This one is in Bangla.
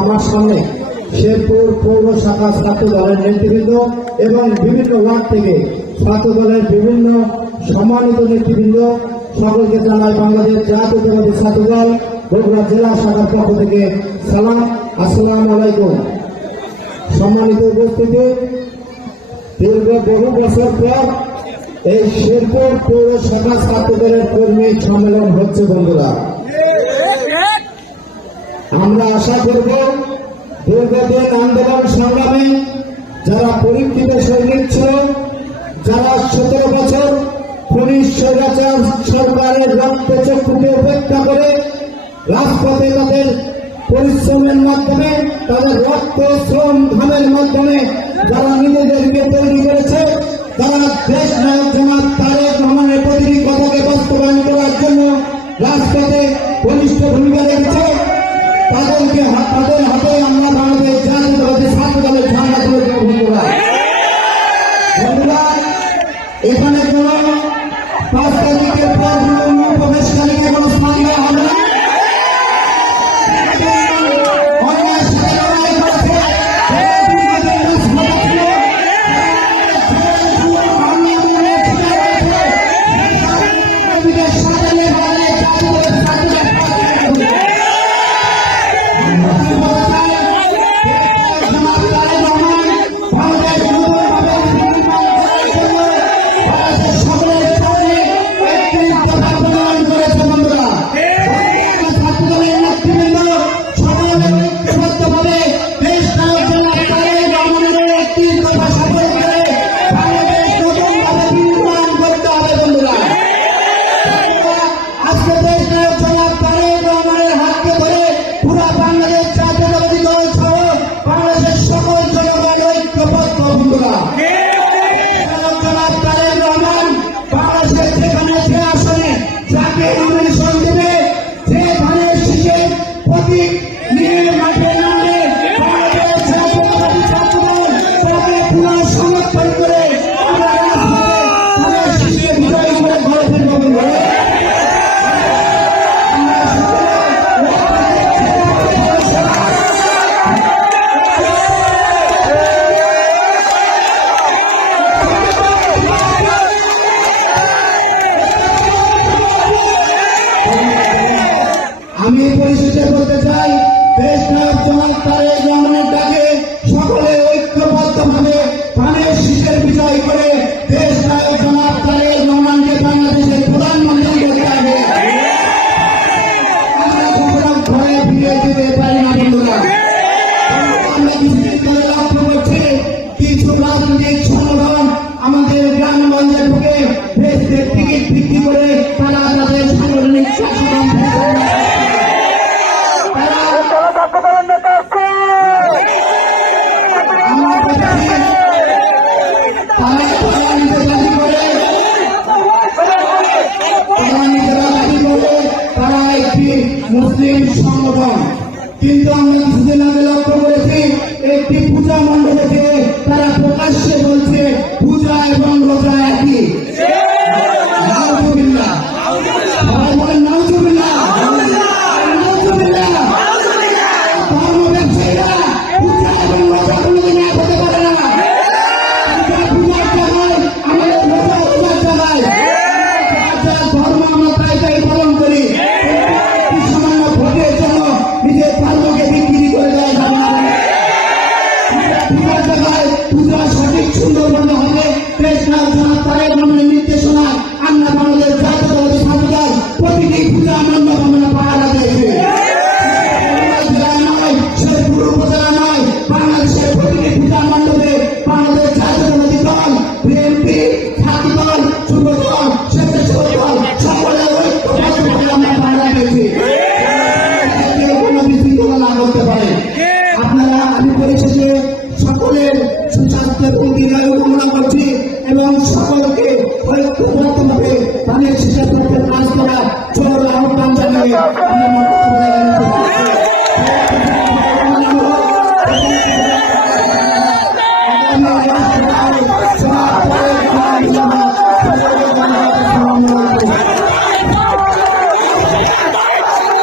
আমার সামনে শেরপুর পৌর শাখা ছাত্র দলের নেতৃবৃন্দ এবং বিভিন্ন ওয়ার্ড থেকে ছাত্র দলের বিভিন্ন সম্মানিত নেতৃবৃন্দ সকলকে জানাই বাংলাদেশ জাতীয়তাবাদী ছাত্র দল বগুড়া জেলা শাখার পক্ষ থেকে সালাম, আসসালামু আলাইকুম। সম্মানিত উপস্থিতি, দীর্ঘ বহু বছর পর এই শেরপুর পৌর শাখা ছাত্র দলের কর্মী সম্মেলন হচ্ছে। বন্ধুরা, আমরা আশা করব দীর্ঘদিন আন্দোলন সংগ্রামে যারা পরীক্ষিত সৈনিক ছিল, যারা 17 বছর পুলিশ স্বৈরাচার সরকারের রক্তচক্ষুকে উপেক্ষা করে রাজপথে তাদের পরিশ্রমের মাধ্যমে, তাদের রক্ত শ্রম ঘামের মাধ্যমে যারা নিজেদেরকে তৈরি করেছে, তারা দেশ নায়ক জনাব তারেক রহমানের প্রতিটি কথাকে বাস্তবায়ন করার জন্য রাজপথে বলিষ্ঠ ভূমিকা রেখেছে, তাদের হাতে আমরা বাংলাদেশ জাতীয়তাবাদী ছাত্র দলের ঝান্ডা তুলে দেব। বন্ধুরা, এখানে কোন 5 তারিখের পর প্রবেশকারীকে কোন স্থান দেওয়া হবে না। আমি পরিশেষে বলতে চাই, দেশ নায়ক জনাব তারেক রহমানের ডাকে সকলে ঐক্যবদ্ধভাবে ধানের শীষের বিজয় করে দেশ নায়ক জনাব তারেক রহমানকে বাংলাদেশের প্রধানমন্ত্রী করতে হবে। আমরা কখনো ঘরে ফিরে যেতে পারি না। বন্ধুরা, আমরা কিছুদিন ধরে লক্ষ্য করছি কিছু রাজনৈতিক সংগঠন আমাদের গ্রামগঞ্জে ঢুকে দেশের টিকিট বিক্রি করে তারা তাদের সাংগঠনিক শাসন মুসলিম সংগঠন, কিন্তু আমরা কিছুদিন আগে লক্ষ্য করেছি একটি পূজা মণ্ডপে তারা প্রকাশ্যে বলছে পূজা এবং রোজা একই। নির্দেশনা আমরা বাংলাদেশ জাতীয়তাবাদী ছাত্র দল প্রতিটি পূজা মণ্ডপ আমরা পাহারা দিয়েছি। শেরপুর উপজেলা নয়, বাংলাদেশের প্রতিটি পূজা মণ্ডপে বাংলাদেশ জাতীয়তাবাদী দল, বিএনপি, ছাত্র দল, যুব দল, স্বেচ্ছাসেবক দল সকলে ঐক্যবদ্ধভাবে আমরা পাহারা দিয়েছি। কেউ কোনো বিশৃঙ্খলা না করতে পারে। আপনারা, আমি পরিশেষে সকলের সুস্বাস্থ্যের প্রতি কামনা করছি এবং সকল